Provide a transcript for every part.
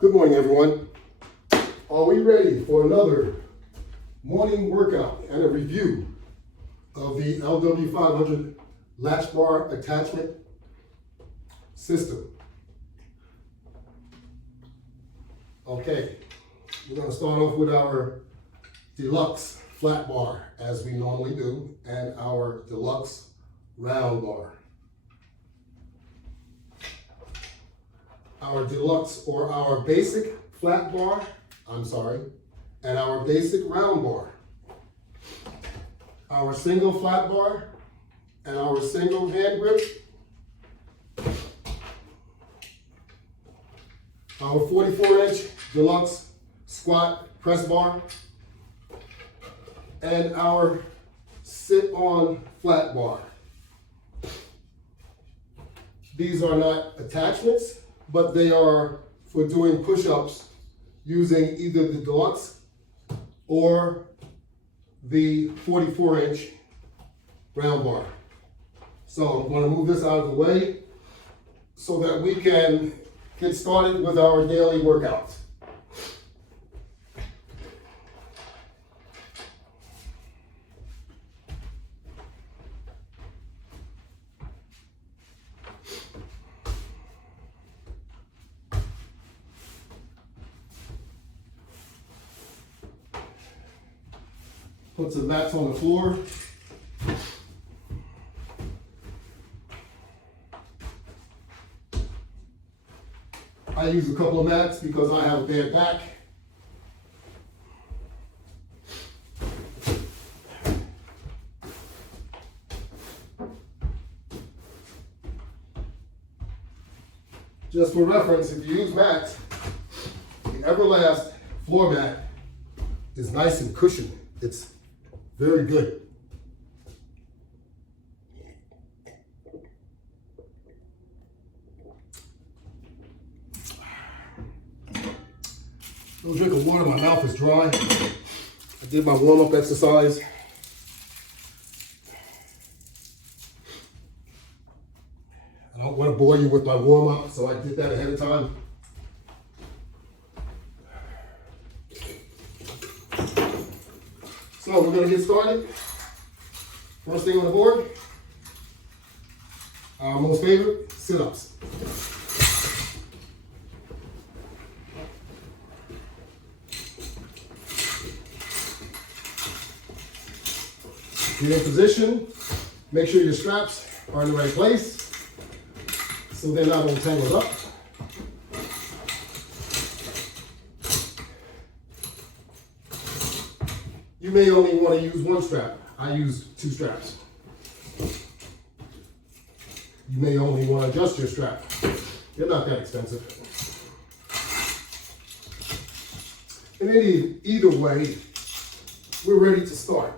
Good morning, everyone. Are we ready for another morning workout and a review of the LW500 Latch Bar attachment system? Okay, we're going to start off with our deluxe flat bar as we normally do, and our deluxe round bar. Our deluxe or our basic flat bar, and our basic round bar. Our single flat bar and our single hand grip. Our 44-inch deluxe squat press bar. And our sit-on flat bar. These are not attachments, but they are for doing push-ups using either the deluxe or the 44-inch round bar. So I'm going to move this out of the way so that we can get started with our daily workouts. Put some mats on the floor. I use a couple of mats because I have a bad back. Just for reference, if you use mats, the Everlast floor mat is nice and cushioned. It's very good. Little drink of water, my mouth is dry. I did my warm-up exercise. I don't want to bore you with my warm-up, so I did that ahead of time. So we're going to get started. First thing on the board, our most favorite, sit-ups. Get in position, make sure your straps are in the right place so they're not all tangled up. You may only want to use one strap. I use two straps. You may only want to adjust your strap. They're not that expensive. And either way, we're ready to start.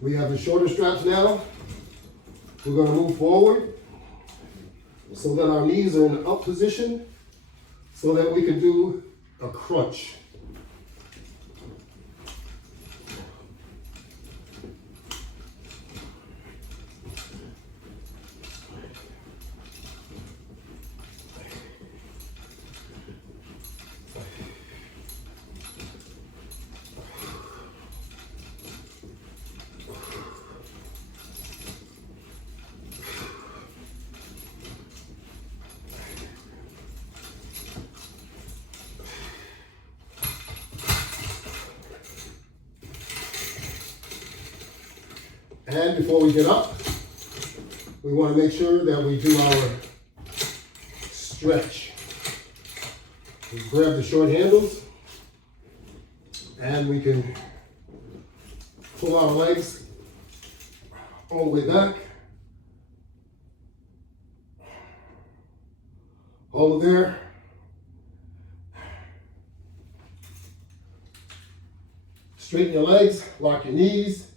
We have the shorter straps now. We're going to move forward so that our knees are in the up position so that we can do a crunch. And before we get up, we want to make sure that we do our stretch. We grab the short handles and we can pull our legs all the way back. Hold it there. Straighten your legs, lock your knees,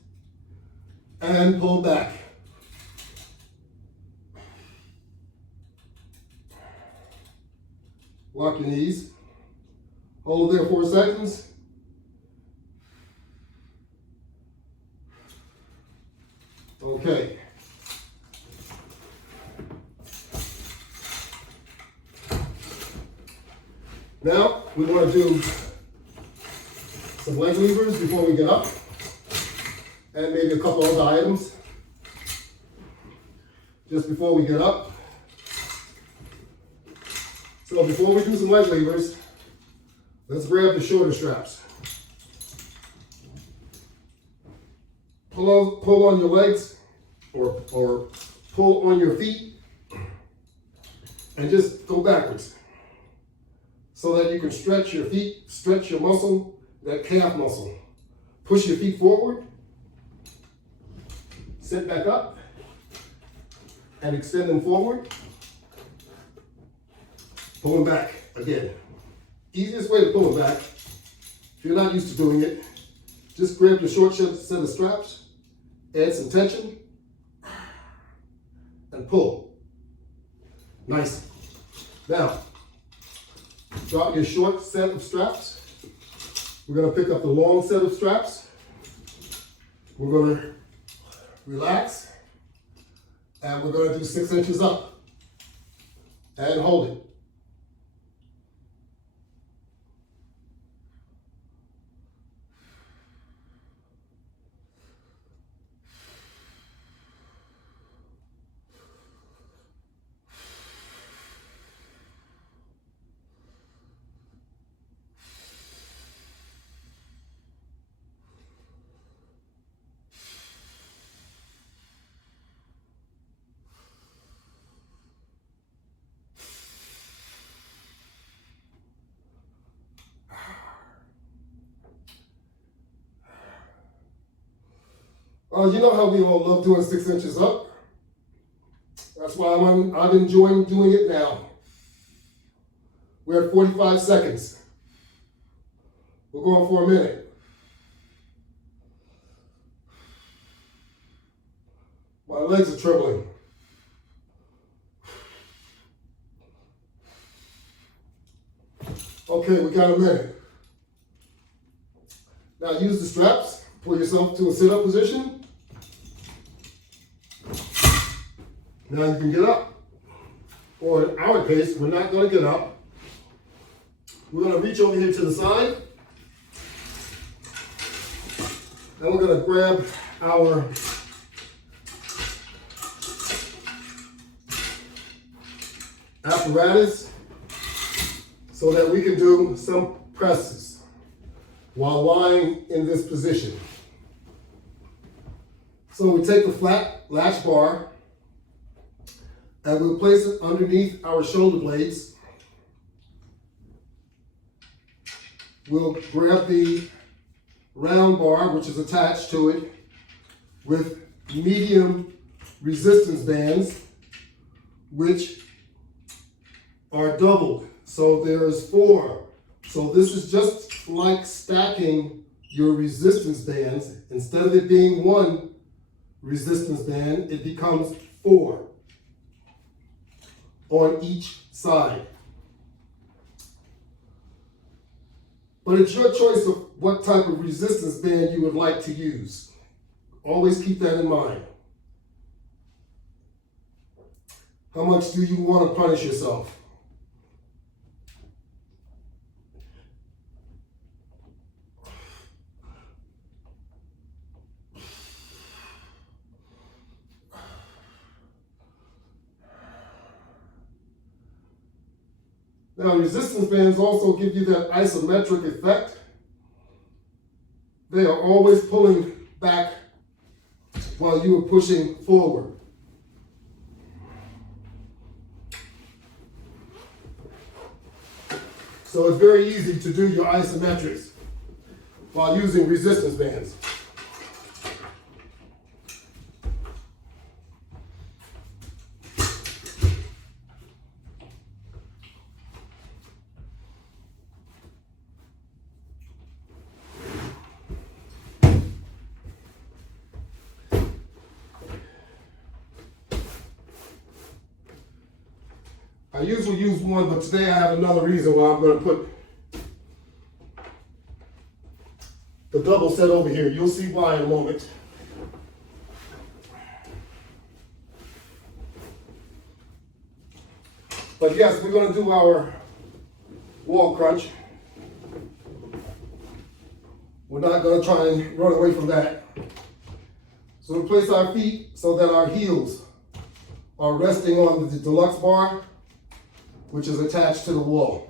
and pull back. Lock your knees. Hold there 4 seconds. Okay. Now we want to do some leg levers before we get up, and maybe a couple other items just before we get up. So before we do some leg levers, let's grab the shoulder straps. Pull on your legs or pull on your feet and just go backwards so that you can stretch your feet, stretch your muscle, that calf muscle. Push your feet forward, sit back up and extend them forward. Pull them back again. Easiest way to pull them back, if you're not used to doing it, just grab your short set of straps, add some tension, and pull. Nice. Now, drop your short set of straps. We're going to pick up the long set of straps. We're going to relax, and we're going to do 6 inches up, and hold it. You know how we all love doing 6 inches up. That's why I'm enjoying doing it now. We're at 45 seconds. We're going for a minute. My legs are trembling. Okay, we got a minute. Now use the straps. Pull yourself to a sit-up position. Now you can get up. Or in our case, we're not going to get up. We're going to reach over here to the side. Then we're going to grab our apparatus so that we can do some presses while lying in this position. So we take the flat latch bar and we'll place it underneath our shoulder blades. We'll grab the round bar, which is attached to it, with medium resistance bands, which are doubled. So there's 4. So this is just like stacking your resistance bands. Instead of it being 1 resistance band, it becomes 4 on each side. But it's your choice of what type of resistance band you would like to use. Always keep that in mind. How much do you want to punish yourself? Now, resistance bands also give you that isometric effect. They are always pulling back while you are pushing forward. So it's very easy to do your isometrics while using resistance bands. I usually use one, but today I have another reason why I'm going to put the double set over here. You'll see why in a moment. But yes, we're going to do our wall crunch. We're not going to try and run away from that. So we place our feet so that our heels are resting on the deluxe bar, which is attached to the wall.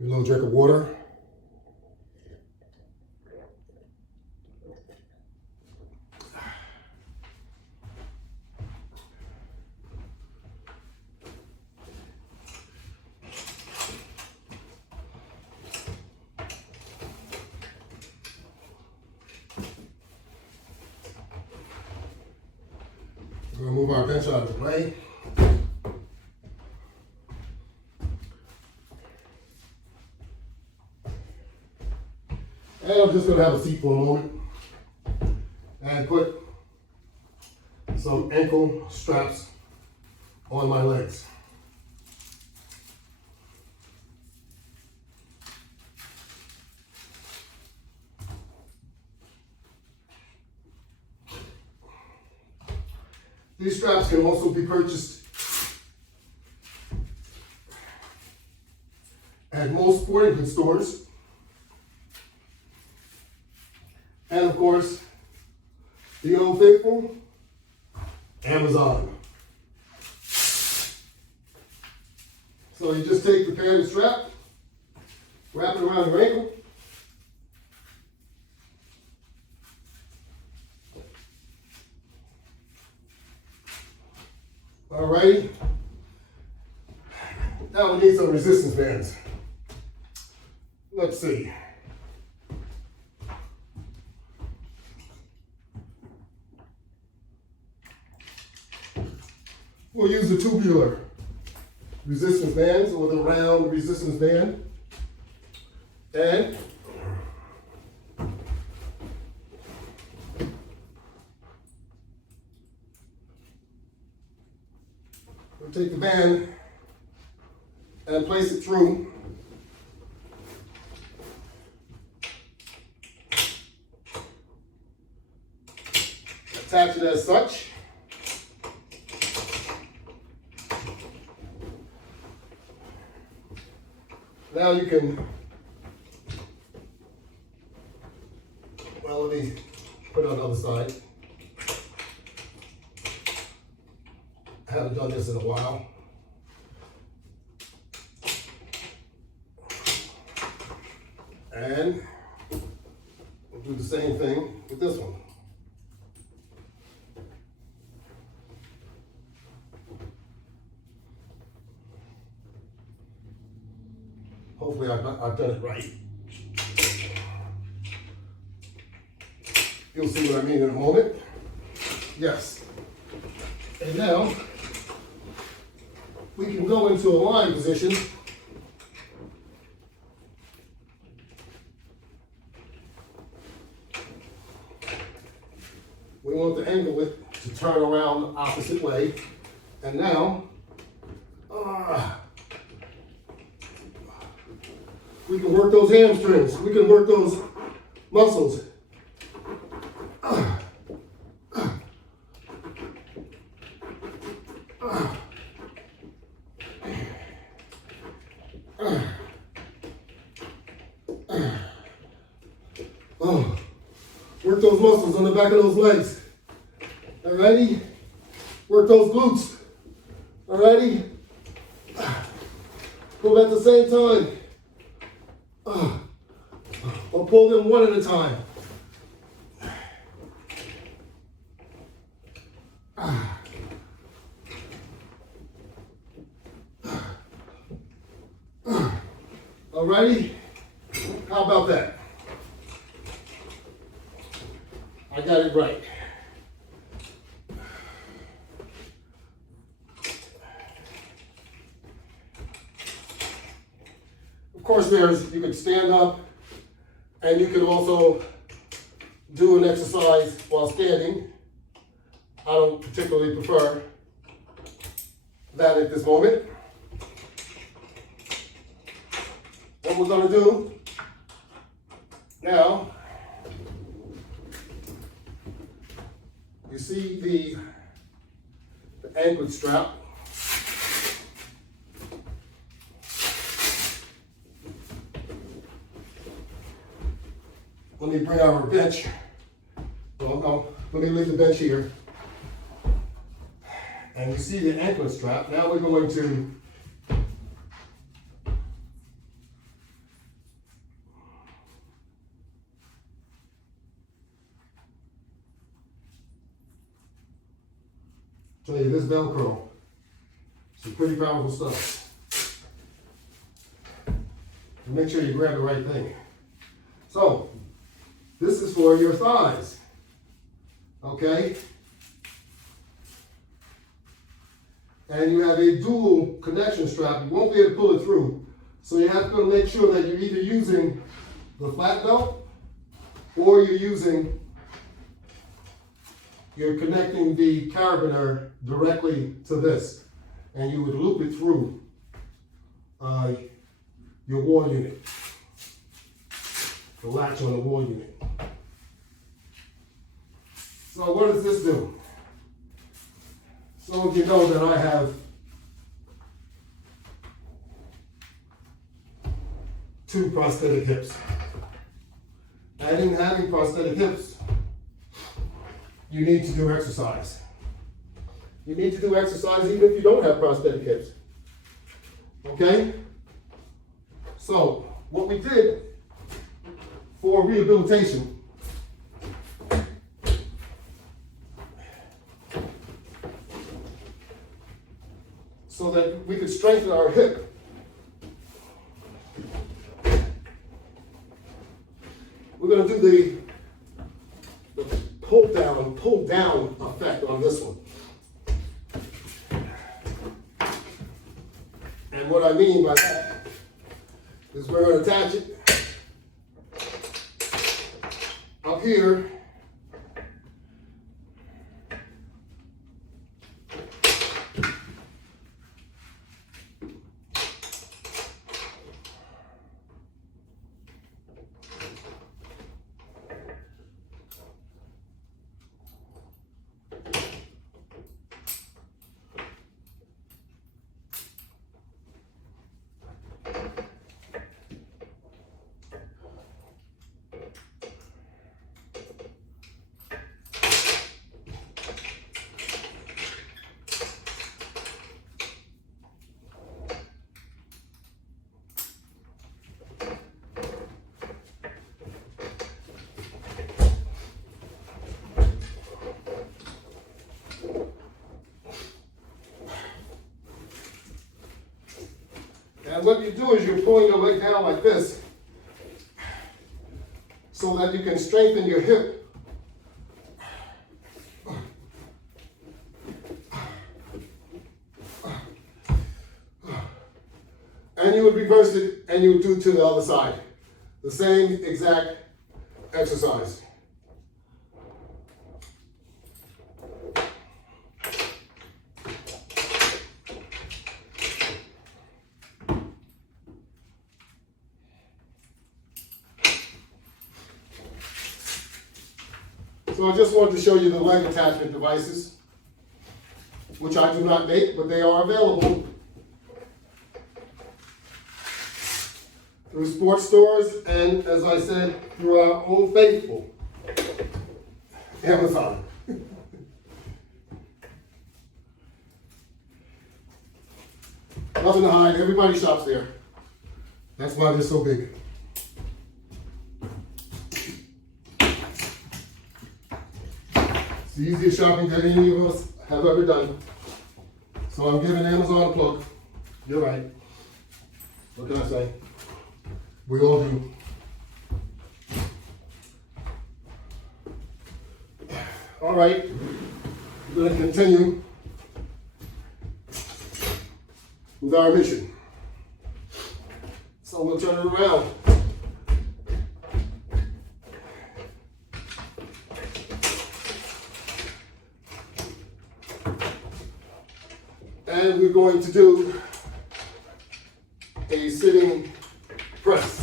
A little drink of water. We're going to move our bench out of the way. And I'm just going to have a seat for a moment and put some ankle straps on my legs. These straps can also be purchased at most sporting goods stores. And of course, the old faithful, Amazon. So you just take the padded strap, wrap it around your ankle, alrighty. Now we need some resistance bands. Let's see. We'll use the tubular resistance bands or the round resistance band. And we'll take the band and place it through attach it as such. Now you can, well, let me put it on the other side. I haven't done this in a while. And we'll do the same thing with this one. Hopefully I've done it right. You'll see what I mean in a moment. Yes. And now we can go into a lying position. We want the angle it to turn around the opposite way. And now, we can work those hamstrings. We can work those muscles. Work those muscles on the back of those legs. Alrighty? Work those glutes. Alrighty? Pull at the same time. Or pull them one at a time. Alrighty? How about that? I got it right. Of course, you can stand up, and you can also do an exercise while standing. I don't particularly prefer that at this moment. What we're going to do now, you see the anklet strap. Let me bring our bench. Well, no, let me leave the bench here. And you see the anklet strap. Now we're going to tell you this Velcro. Some pretty powerful stuff. And make sure you grab the right thing. So, this is for your thighs. Okay? And you have a dual connection strap. You won't be able to pull it through. So you have to make sure that you're either using the flat belt or you're connecting the carabiner directly to this. And you would loop it through your wall unit. The latch on the wall unit. So what does this do? Some of you know that I have two prosthetic hips. And in having prosthetic hips, you need to do exercise. You need to do exercise even if you don't have prosthetic hips. Okay? So, what we did for rehabilitation, so that we could strengthen our hip, we're going to do the pull down effect on this one. And what I mean by that is we're going to attach it up here. And what you do is you're pulling your leg down like this so that you can strengthen your hip. And you would reverse it and you would do it to the other side. The same exact exercise. So I just wanted to show you the leg attachment devices, which I do not make, but they are available through sports stores and, as I said, through our own faithful. Amazon. Nothing to hide, everybody shops there. That's why they're so big. It's the easiest shopping that any of us have ever done. So I'm giving Amazon a plug. You're right. What can I say? We all do. All right, we're going to continue with our mission. So we'll turn it around. And we're going to do a sitting press.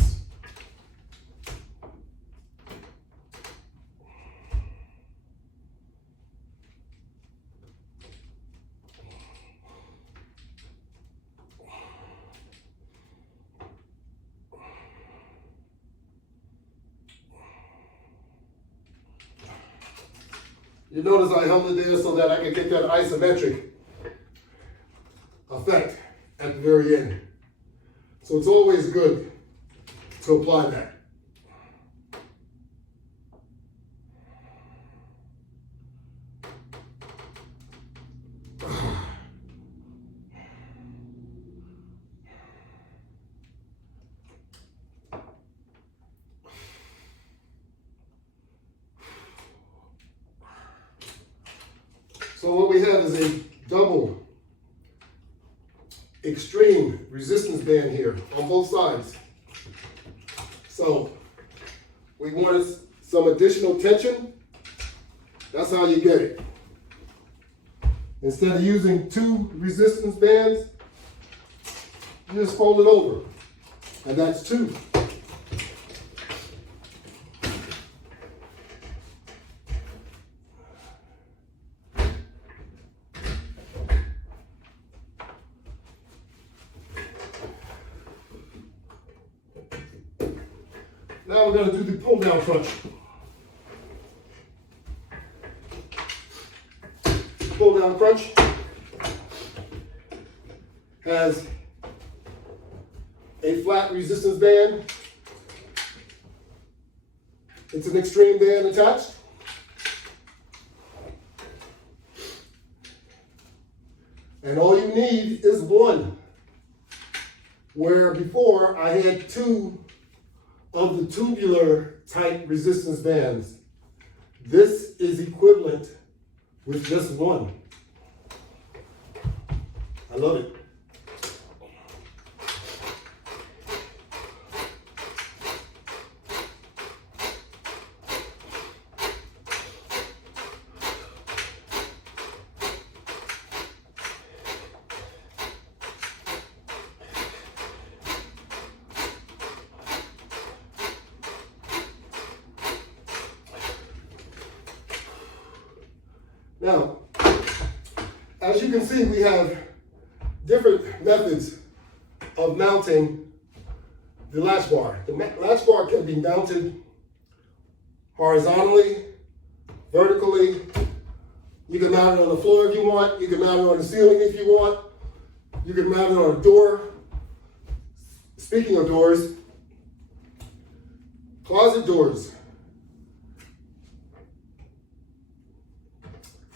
You notice I held it there so that I could get that isometric effect at the very end. So it's always good to apply that. So what we have is a double extreme resistance band here on both sides. So we wanted some additional tension. That's how you get it. Instead of using two resistance bands, you just fold it over, and that's two. Now we're going to do the pull down crunch. Pull down crunch has a flat resistance band. It's an extreme band attached. And all you need is one. Where before I had two of the tubular type resistance bands. This is equivalent with just one. I love it. Now, as you can see, we have different methods of mounting the latch bar. The latch bar can be mounted horizontally, vertically. You can mount it on the floor if you want. You can mount it on the ceiling if you want. You can mount it on a door. Speaking of doors, closet doors.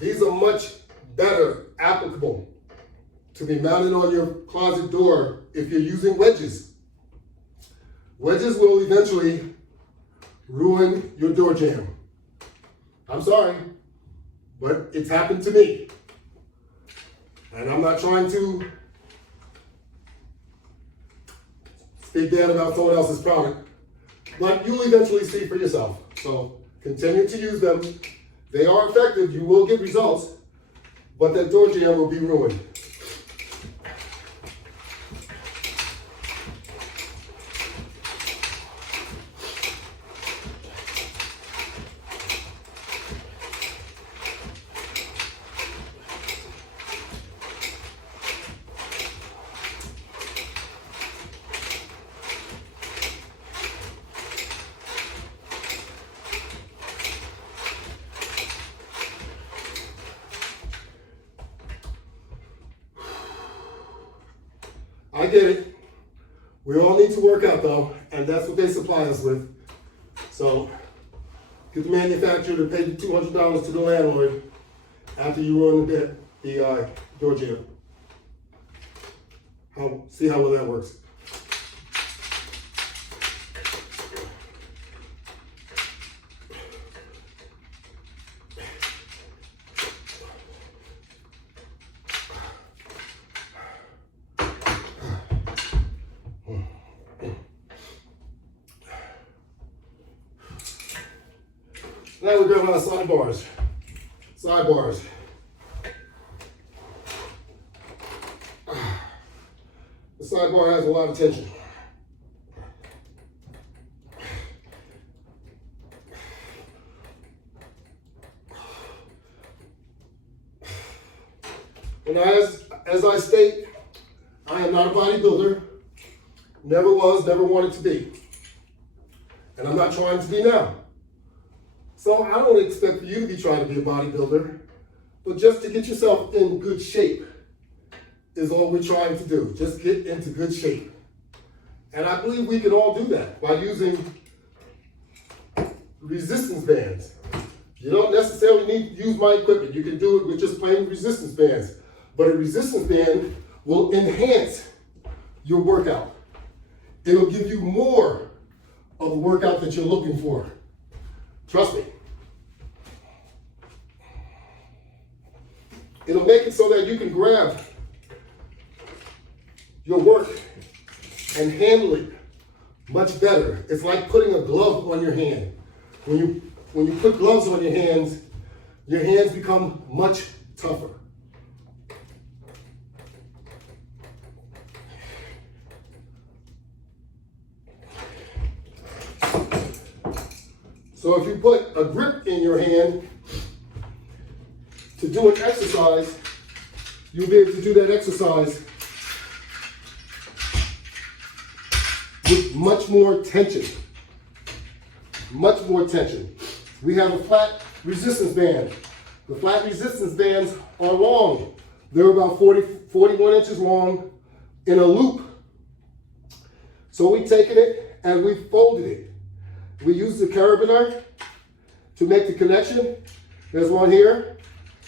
These are much better applicable to be mounted on your closet door if you're using wedges. Wedges will eventually ruin your door jamb. I'm sorry, but it's happened to me. And I'm not trying to speak bad about someone else's product, but you'll eventually see for yourself. So continue to use them. They are effective, you will get results, but that door jamb will be ruined. I get it. We all need to work out though, and that's what they supply us with. So get the manufacturer to pay the $200 to the landlord after you run the door jam. See how well that works. Now we grab our sidebars. Sidebars. The sidebar has a lot of tension. And as I state, I am not a bodybuilder. Never was, never wanted to be. And I'm not trying to be now. So I don't expect you to be trying to be a bodybuilder, but just to get yourself in good shape is all we're trying to do. Just get into good shape. And I believe we can all do that by using resistance bands. You don't necessarily need to use my equipment. You can do it with just plain resistance bands. But a resistance band will enhance your workout. It'll give you more of the workout that you're looking for. Trust me. It'll make it so that you can grab your work and handle it much better. It's like putting a glove on your hand. When you put gloves on your hands become much tougher. So if you put a grip in your hand to do an exercise, you'll be able to do that exercise with much more tension. Much more tension. We have a flat resistance band. The flat resistance bands are long. They're about 41 inches long in a loop. So we've taken it and we've folded it. We use the carabiner to make the connection. There's one here,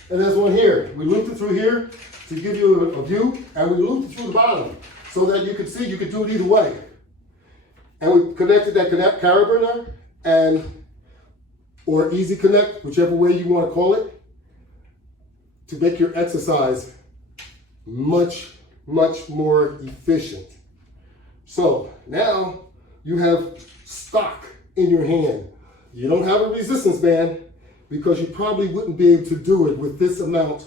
and there's one here. We looped it through here to give you a view, and we looped it through the bottom so that you could see you could do it either way. And we connected that carabiner or easy connect, whichever way you want to call it, to make your exercise much, much more efficient. So now you have stock in your hand. You don't have a resistance band because you probably wouldn't be able to do it with this amount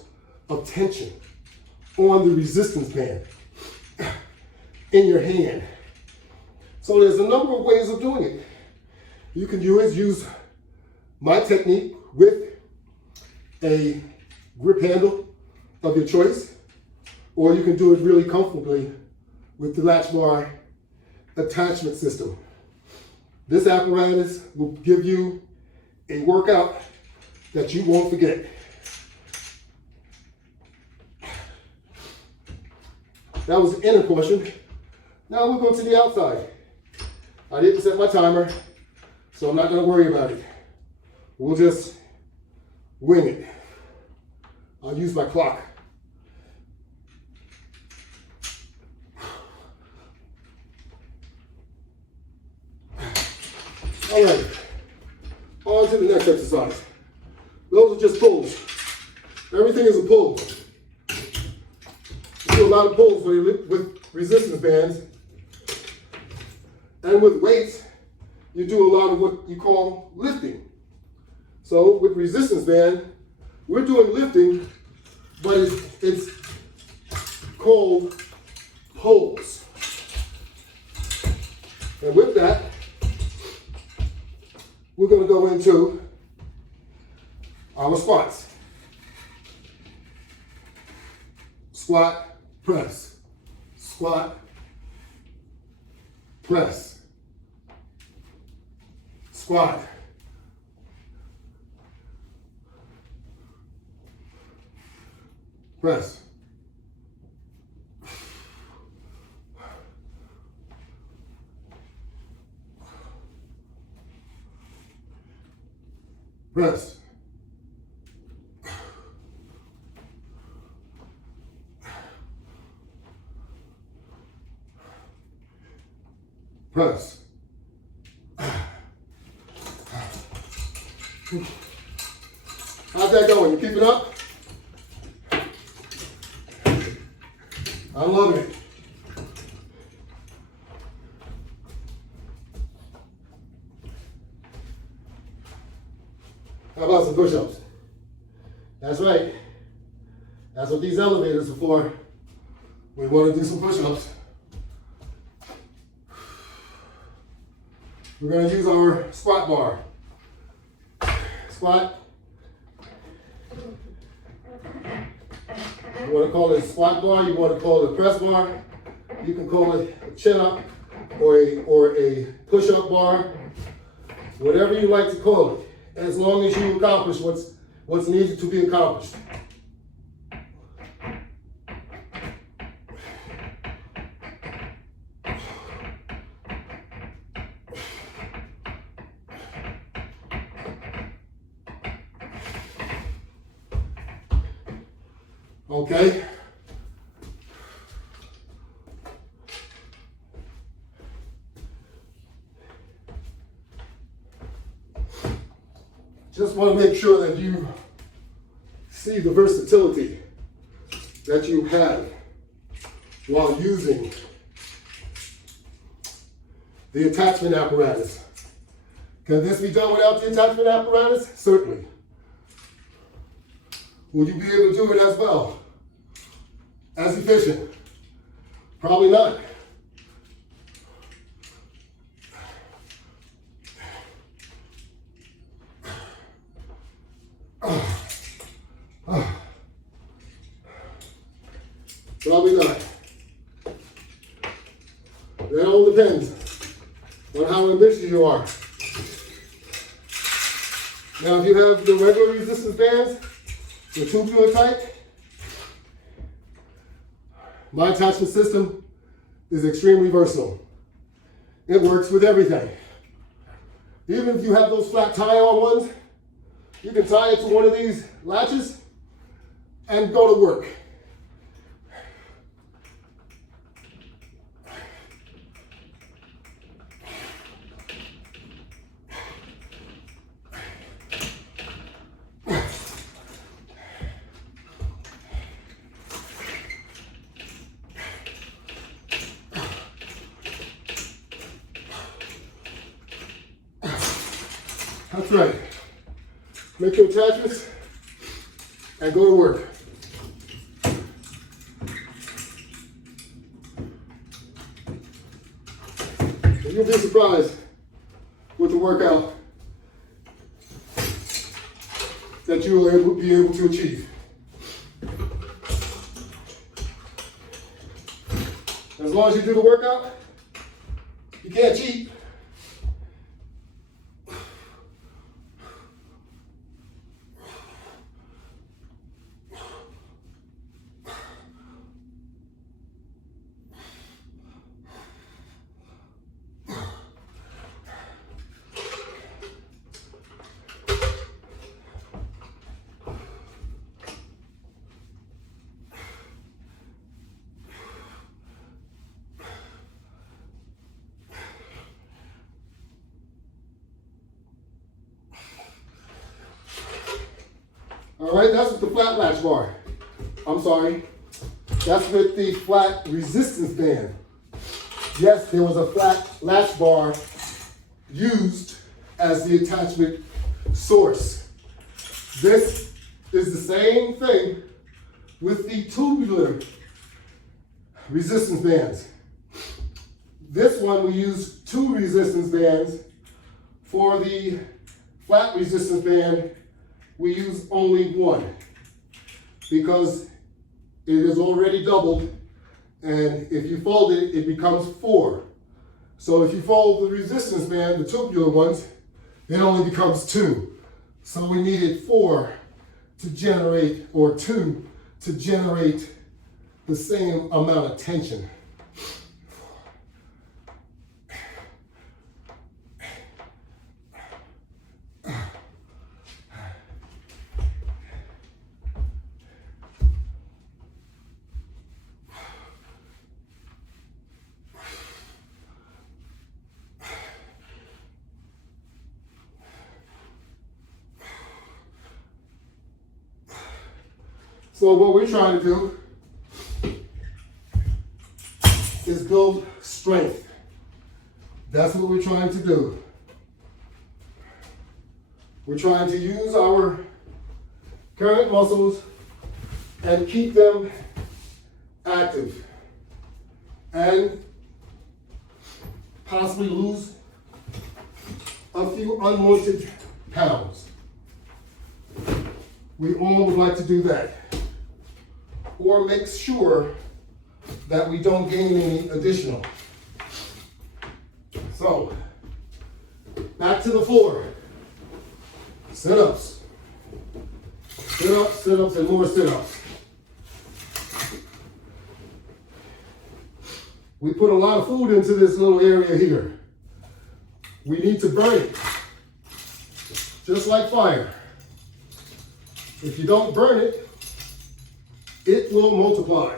of tension on the resistance band in your hand. So there's a number of ways of doing it. You can use my technique with a grip handle of your choice, or you can do it really comfortably with the latch bar attachment system. This apparatus will give you a workout that you won't forget. That was the inner portion. Now we'll go to the outside. I didn't set my timer, so I'm not going to worry about it. We'll just wing it. I'll use my clock. All right, on to the next exercise. Those are just pulls. Everything is a pull. You do a lot of pulls with resistance bands. And with weights, you do a lot of what you call lifting. So with resistance band, we're doing lifting, but it's called pulls. And with that, we're going to go into our squats. Squat, press. Squat, press. Squat. Press. Press. Press. How's that going? You keep it up? I'm loving it. How about some push-ups? That's right. That's what these elevators are for. We want to do some push-ups. We're going to use our squat bar. Squat. You want to call it a squat bar, you want to call it a press bar, you can call it a chin-up or a push-up bar, whatever you like to call it, as long as you accomplish what's needed to be accomplished. Okay. Just want to make sure that you see the versatility that you have while using the attachment apparatus. Can this be done without the attachment apparatus? Certainly. Will you be able to do it as well? As efficient? Probably not. Probably not. That all depends on how ambitious you are. Now, if you have the regular resistance bands, the tubular type, my attachment system is extremely versatile. It works with everything. Even if you have those flat tie-on ones, you can tie it to one of these latches and go to work. That's right. Make your attachments and go to work. And you'll be surprised with the workout that you will be able to achieve. As long as you do the workout, you can't cheat. All right, that's with the flat latch bar. I'm sorry, that's with the flat resistance band. Yes, there was a flat latch bar used as the attachment source. This is the same thing with the tubular resistance bands. This one, we use 2 resistance bands. For the flat resistance band, we use only 1 because it is already doubled, and if you fold it, it becomes 4. So if you fold the resistance band, the tubular ones, it only becomes 2. So we needed 4 to generate, or 2 to generate the same amount of tension. So what we're trying to do is build strength. That's what we're trying to do. We're trying to use our current muscles and keep them active and possibly lose a few unwanted pounds. We all would like to do that, or make sure that we don't gain any additional. So, back to the floor. Sit-ups. Sit-ups, sit-ups, and more sit-ups. We put a lot of food into this little area here. We need to burn it, just like fire. If you don't burn it, it will multiply.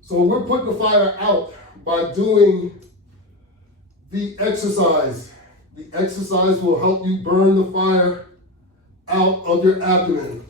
So we're putting the fire out by doing the exercise. The exercise will help you burn the fire out of your abdomen.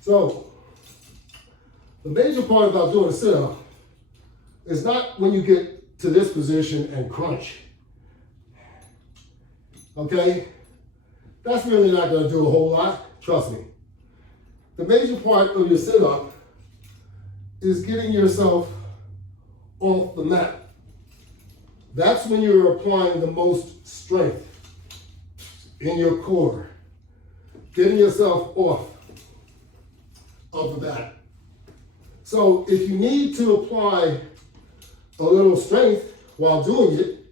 So, the major part about doing a sit-up is not when you get to this position and crunch. Okay? That's really not going to do a whole lot, trust me. The major part of your sit-up is getting yourself off the mat. That's when you're applying the most strength in your core. Getting yourself off of the mat. So if you need to apply a little strength while doing it,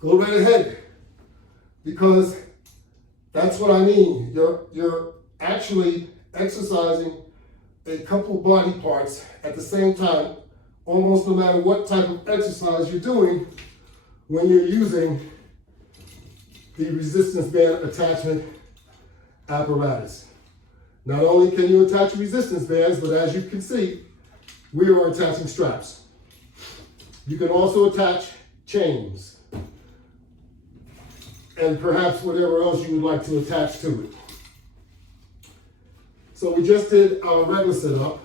go right ahead, because that's what I mean. You're actually exercising a couple body parts at the same time, almost no matter what type of exercise you're doing when you're using the resistance band attachment apparatus. Not only can you attach resistance bands, but as you can see, we are attaching straps. You can also attach chains and perhaps whatever else you would like to attach to it. So we just did our regular sit-up.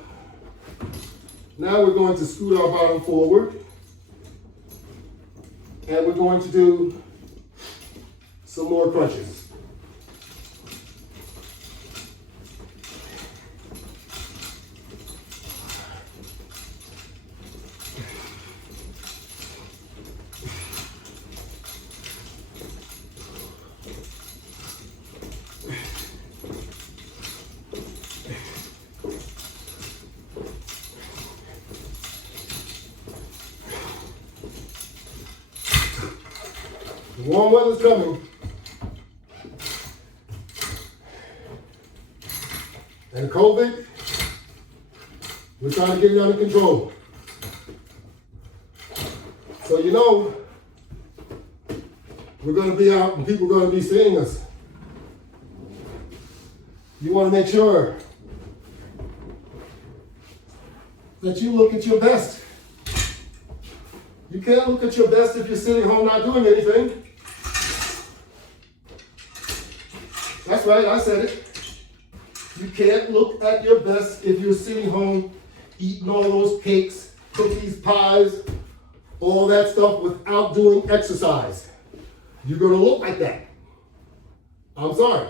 Now we're going to scoot our bottom forward, and we're going to do some more crunches. The warm weather's coming. And COVID, we're trying to get it under control. So you know, we're going to be out and people are going to be seeing us. You want to make sure that you look at your best. You can't look at your best if you're sitting home not doing anything. That's right, I said it. You can't look at your best if you're sitting home eating all those cakes, cookies, pies, all that stuff without doing exercise. You're gonna look like that. I'm sorry.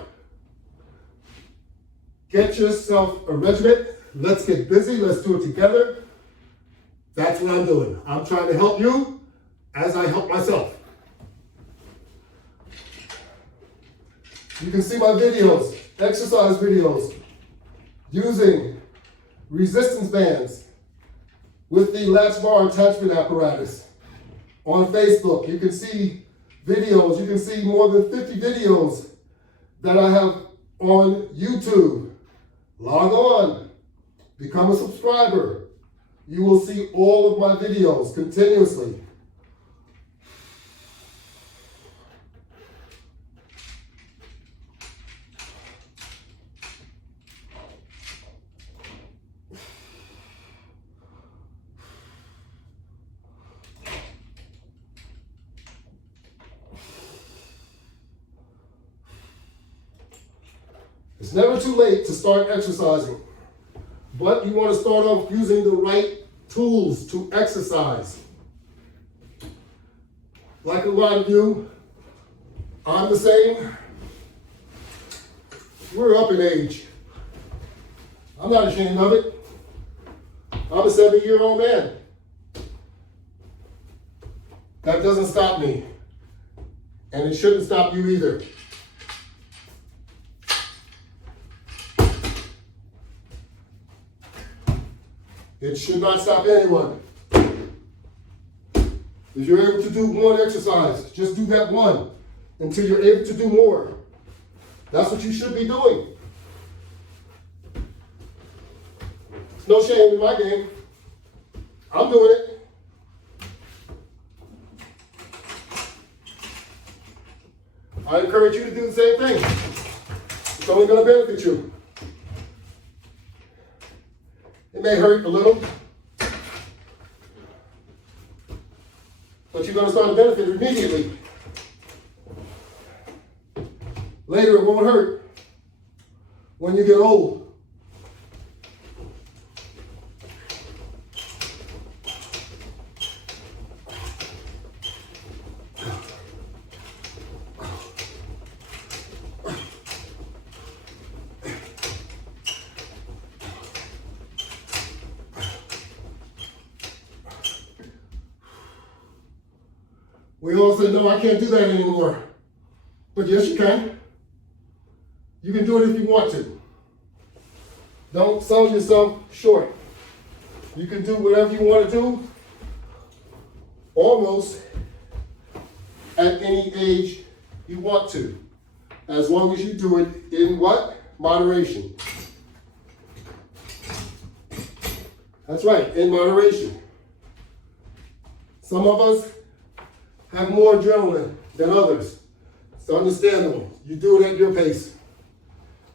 Get yourself a regimen. Let's get busy, let's do it together. That's what I'm doing. I'm trying to help you as I help myself. You can see my videos, exercise videos, using resistance bands with the latch bar attachment apparatus on Facebook. You can see videos, you can see more than 50 videos that I have on YouTube, log on, become a subscriber. You will see all of my videos continuously. It's never too late to start exercising, but you want to start off using the right tools to exercise. Like a lot of you, I'm the same. We're up in age. I'm not ashamed of it. I'm a 70-year-old man. That doesn't stop me, and it shouldn't stop you either. It should not stop anyone. If you're able to do one exercise, just do that one until you're able to do more. That's what you should be doing. There's no shame in my game. I'm doing it. I encourage you to do the same thing. It's only going to benefit you. It may hurt a little, but you're going to start to benefit immediately. Later, it won't hurt when you get old. We all say, no, I can't do that anymore. But yes, you can. You can do it if you want to. Don't sell yourself short. You can do whatever you want to do, almost at any age you want to, as long as you do it in what? Moderation. That's right, in moderation. Some of us have more adrenaline than others. It's understandable. You do it at your pace.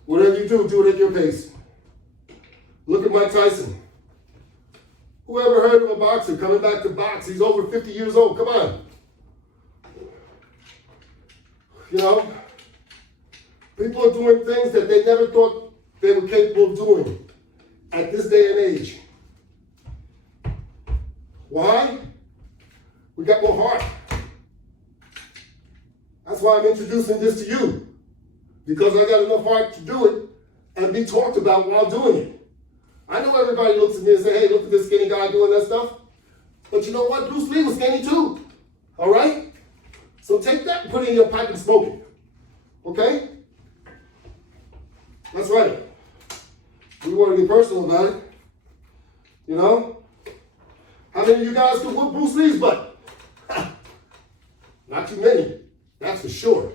Whatever you do it at your pace. Look at Mike Tyson. Who ever heard of a boxer coming back to box? He's over 50 years old. Come on. You know, people are doing things that they never thought they were capable of doing at this day and age. Why? We got more heart. That's why I'm introducing this to you, because I got enough heart to do it and be talked about while doing it. I know everybody looks at me and say, hey, look at this skinny guy doing that stuff. But you know what? Bruce Lee was skinny too. All right? So take that and put it in your pipe and smoke it. Okay? That's right. We want to be personal about it. You know? How many of you guys could whoop Bruce Lee's butt? Not too many. That's for sure.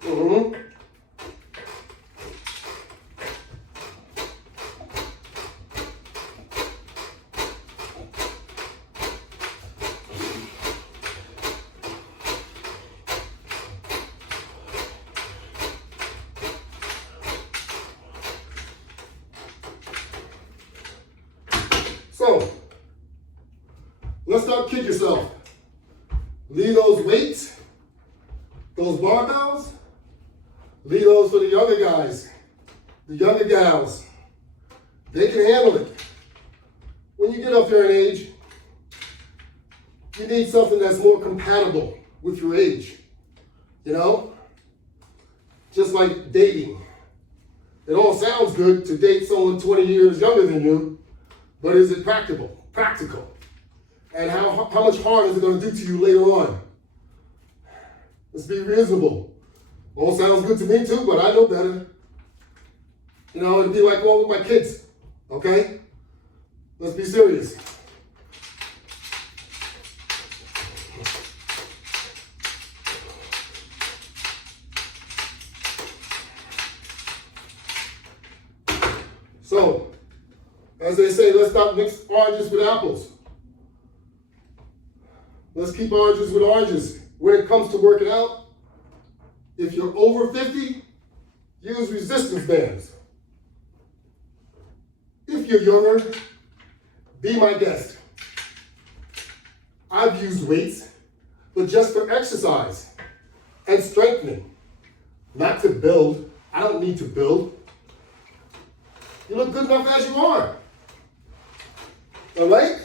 Mm-hmm. So, let's not kid yourself. Leave those weights, those barbells, leave those for the younger guys, the younger gals. They can handle it. When you get up there in age, you need something that's more compatible with your age. You know? Just like dating. It all sounds good to date someone 20 years younger than you, but is it practical? Practical. And how much harm is it going to do to you later on? Let's be reasonable. All sounds good to me too, but I know better. You know, it'd be like going with my kids, okay? Let's be serious. So, as they say, let's not mix oranges with apples. Let's keep oranges with oranges. When it comes to working out, if you're over 50, use resistance bands. If you're younger, be my guest. I've used weights, but just for exercise and strengthening, not to build. I don't need to build. You look good enough as you are. All right?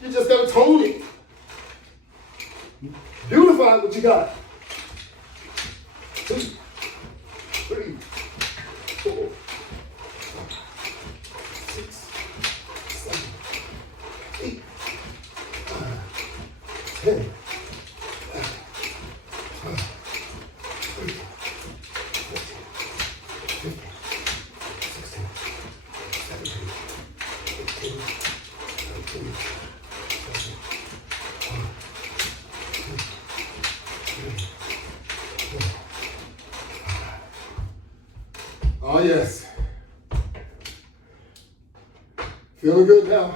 You just gotta tone it. Beautify what you got. 2, 3, 4, 6, 7, 8, 9, 10. 16, oh yes. Feeling good now.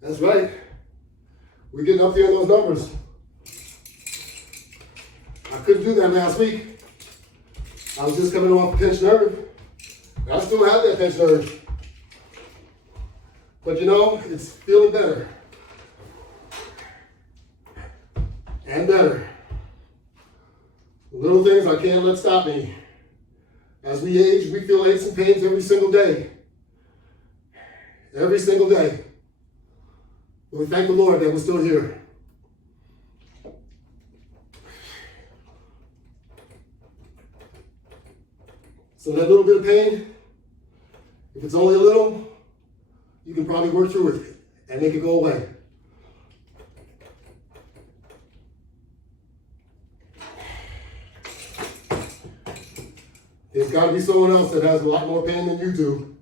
That's right. We're getting up there in those numbers. I couldn't do that last week. I was just coming off a pinched nerve. I still have that pinched nerve. But you know, it's feeling better. And better. Little things I can't let stop me. As we age, we feel aches and pains every single day. Every single day. But we thank the Lord that we're still here. So that little bit of pain, if it's only a little, you can probably work through it and make it go away. There's got to be someone else that has a lot more pain than you do,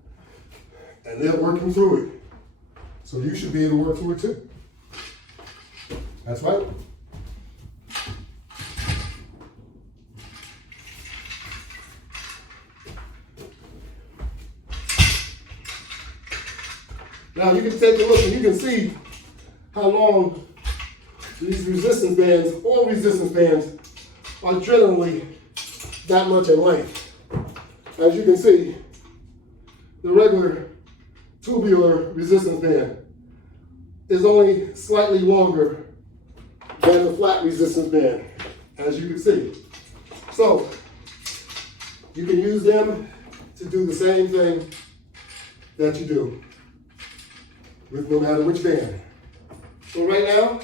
and they're working through it. So you should be able to work through it too. That's right. Now you can take a look and you can see how long these resistance bands, all resistance bands, are generally that much in length. As you can see, the regular tubular resistance band is only slightly longer than the flat resistance band, as you can see. So, you can use them to do the same thing that you do with no matter which band. So right now,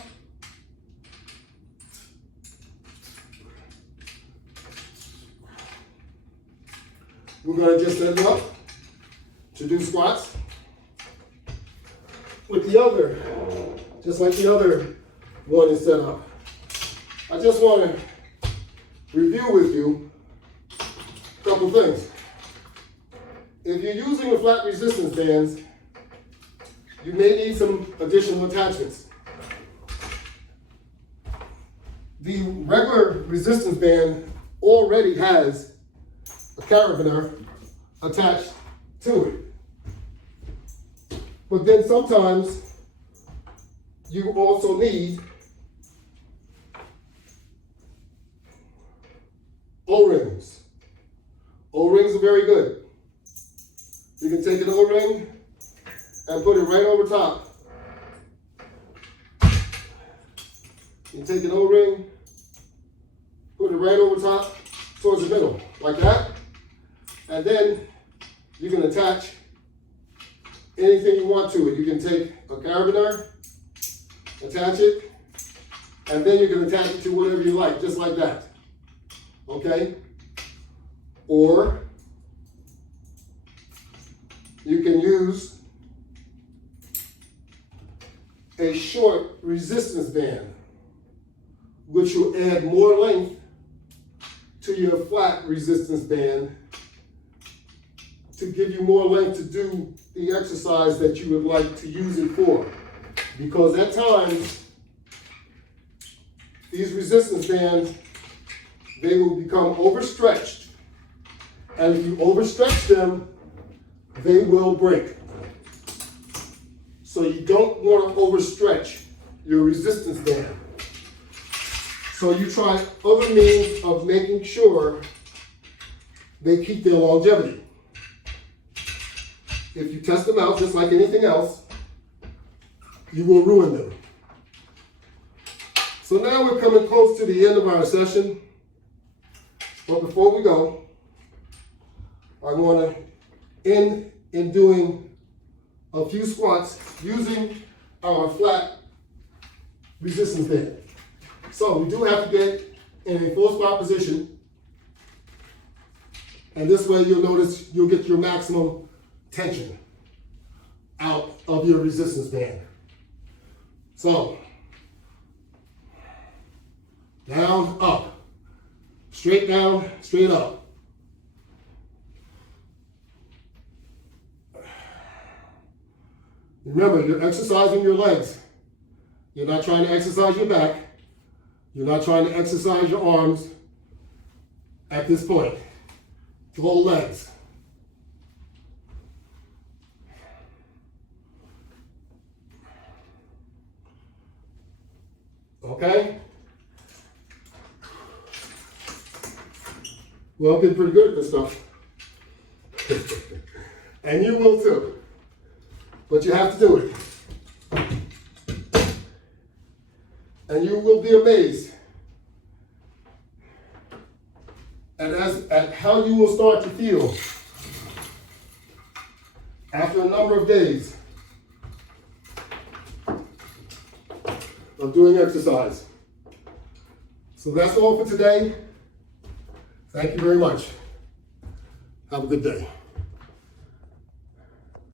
we're going to just set it up to do squats with the other, just like the other one is set up. I just want to review with you a couple things. If you're using the flat resistance bands, you may need some additional attachments. The regular resistance band already has a carabiner attached to it. But then sometimes you also need O-rings. O-rings are very good. You can take an O-ring and put it right over top. You take an O-ring, put it right over top towards the middle, like that. And then you can attach anything you want to it. You can take a carabiner, attach it, and then you can attach it to whatever you like, just like that. Okay? Or you can use a short resistance band, which will add more length to your flat resistance band to give you more length to do the exercise that you would like to use it for. Because at times, these resistance bands, they will become overstretched. And if you overstretch them, they will break. So you don't want to overstretch your resistance band. So you try other means of making sure they keep their longevity. If you test them out just like anything else, you will ruin them. So now we're coming close to the end of our session. But before we go, I want to end in doing a few squats using our flat resistance band. So we do have to get in a full squat position. And this way you'll notice you'll get your maximum tension out of your resistance band. So, down, up, straight down, straight up. Remember, you're exercising your legs. You're not trying to exercise your back. You're not trying to exercise your arms at this point. The whole legs. Okay? Well, I'm getting pretty good at this stuff. And you will too. But you have to do it. And you will be amazed at how you will start to feel after a number of days of doing exercise. So that's all for today. Thank you very much. Have a good day.